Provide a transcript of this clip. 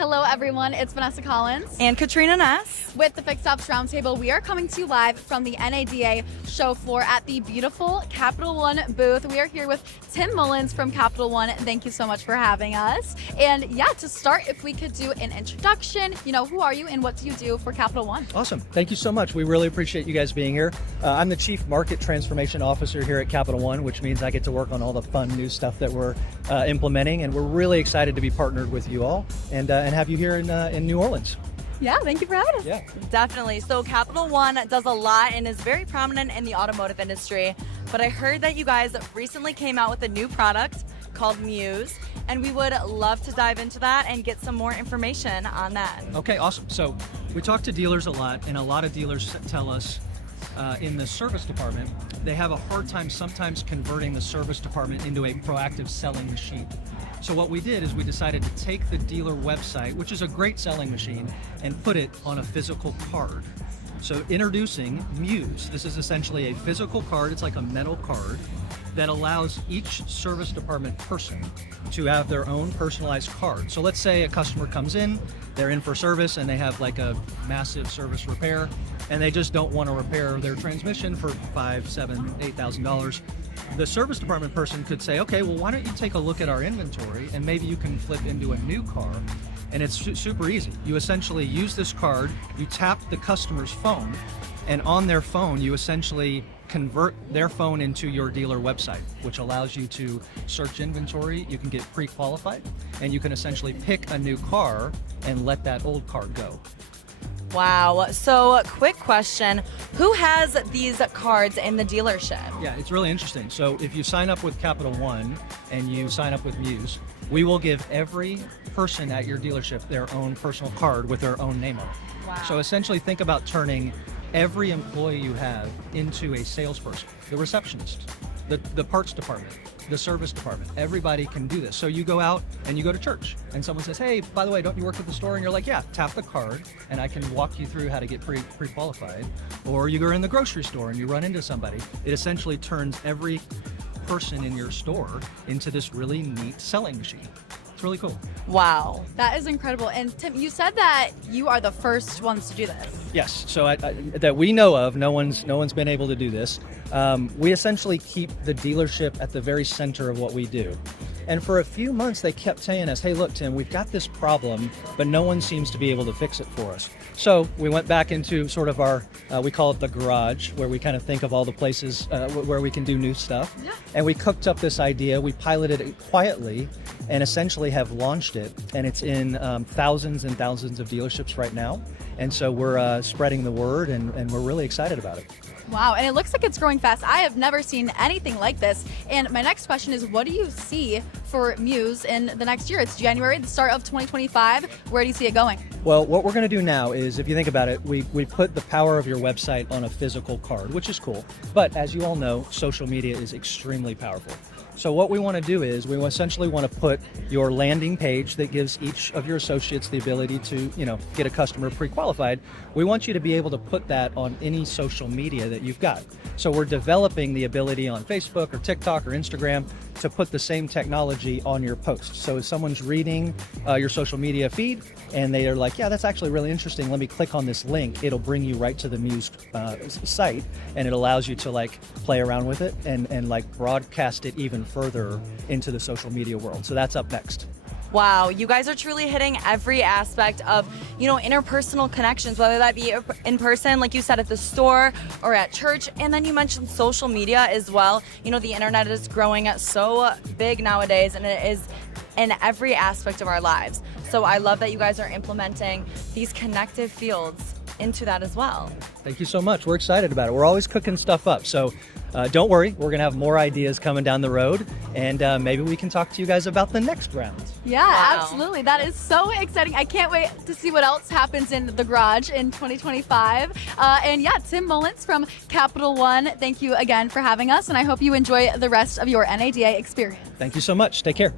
Hello, everyone. It's Vanessa Collins And Katrina Ness. with the Fixed Ops Roundtable. We are coming to you live from the NADA show floor at the beautiful Capital One booth. We are here with Tim Mullins from Capital One. Thank you so much for having us. And yeah, to start, if we could do an introduction, who are you and what do you do for Capital One? Awesome. Thank you so much. We really appreciate you guys being here. I'm the Chief Market Transformation Officer here at Capital One, which means I get to work on all the fun new stuff that we're implementing, and we're really excited to be partnered with you all and have you here in New Orleans. Yeah, thank you for having us. Yeah. Definitely. So Capital One does a lot and is very prominent in the automotive industry. But I heard that you guys recently came out with a new product called Muse, and we would love to dive into that and get some more information on that. Okay, awesome. So we talk to dealers a lot, and a lot of dealers tell us in the service department, they have a hard time sometimes converting the service department into a proactive selling machine. So what we did is we decided to take the dealer website, which is a great selling machine, and put it on a physical card. So introducing Muse. This is essentially a physical card. It's like a metal card that allows each service department person to have their own personalized card. So let's say a customer comes in, they're in for service, and they have like a massive service repair, and they just don't want to repair their transmission for $5,000, $7,000, $8,000. The service department person could say, okay, well, why don't you take a look at our inventory and maybe you can flip into a new car. And it's super easy. You essentially use this card, you tap the customer's phone, and on their phone, you essentially convert their phone into your dealer website, which allows you to search inventory. You can get pre-qualified, and you can essentially pick a new car and let that old car go. Wow. So quick question, who has these cards in the dealership? Yeah, it's really interesting. So if you sign up with Capital One and you sign up with Muse, we will give every person at your dealership their own personal card with their own name on it. Wow. So essentially think about turning every employee you have into a salesperson, the receptionist, the parts department, the service department. Everybody can do this. So you go out and you go to church and someone says, hey, by the way, don't you work at the store? And you're like, yeah, tap the card and I can walk you through how to get pre-qualified. Or you go in the grocery store and you run into somebody. It essentially turns every person in your store into this really neat selling machine. It's really cool. Wow. That is incredible. And Tim, you said that you are the first ones to do this. Yes. So that we know of, no one's been able to do this. We essentially keep the dealership at the very center of what we do. And for a few months, they kept saying us, hey, look, Tim, we've got this problem, but no one seems to be able to fix it for us. So we went back into sort of our, we call it the garage, where we kind of think of all the places where we can do new stuff. Yeah. And we cooked up this idea, we piloted it quietly, and essentially have launched it. And it's in thousands and thousands of dealerships right now. And so we're spreading the word, and we're really excited about it. Wow, and it looks like it's growing fast. I have never seen anything like this. And my next question is, what do you see for Muse in the next year? It's January, the start of 2025. Where do you see it going? Well, what we're going to do now is, if you think about it, we put the power of your website on a physical card, which is cool. But as you all know, social media is extremely powerful. So what we want to do is we essentially want to put your landing page that gives each of your associates the ability to, get a customer pre-qualified. We want you to be able to put that on any social media that you've got. So we're developing the ability on Facebook or TikTok or Instagram to put the same technology on your post. So if someone's reading your social media feed and they are like, yeah, that's actually really interesting, let me click on this link, it'll bring you right to the Muse site, and it allows you to play around with it and broadcast it even further into the social media world. So that's up next. Wow, you guys are truly hitting every aspect of, interpersonal connections, whether that be in person, like you said, at the store or at church. And then you mentioned social media as well. The internet is growing so big nowadays, and it is in every aspect of our lives. So I love that you guys are implementing these connective fields into that as well. Thank you so much. We're excited about it. We're always cooking stuff up. So don't worry, we're going to have more ideas coming down the road, and maybe we can talk to you guys about the next round. Yeah, Wow. Absolutely. That is so exciting. I can't wait to see what else happens in the garage in 2025. And yeah, Tim Mullins from Capital One, thank you again for having us, and I hope you enjoy the rest of your NADA experience. Thank you so much. Take care.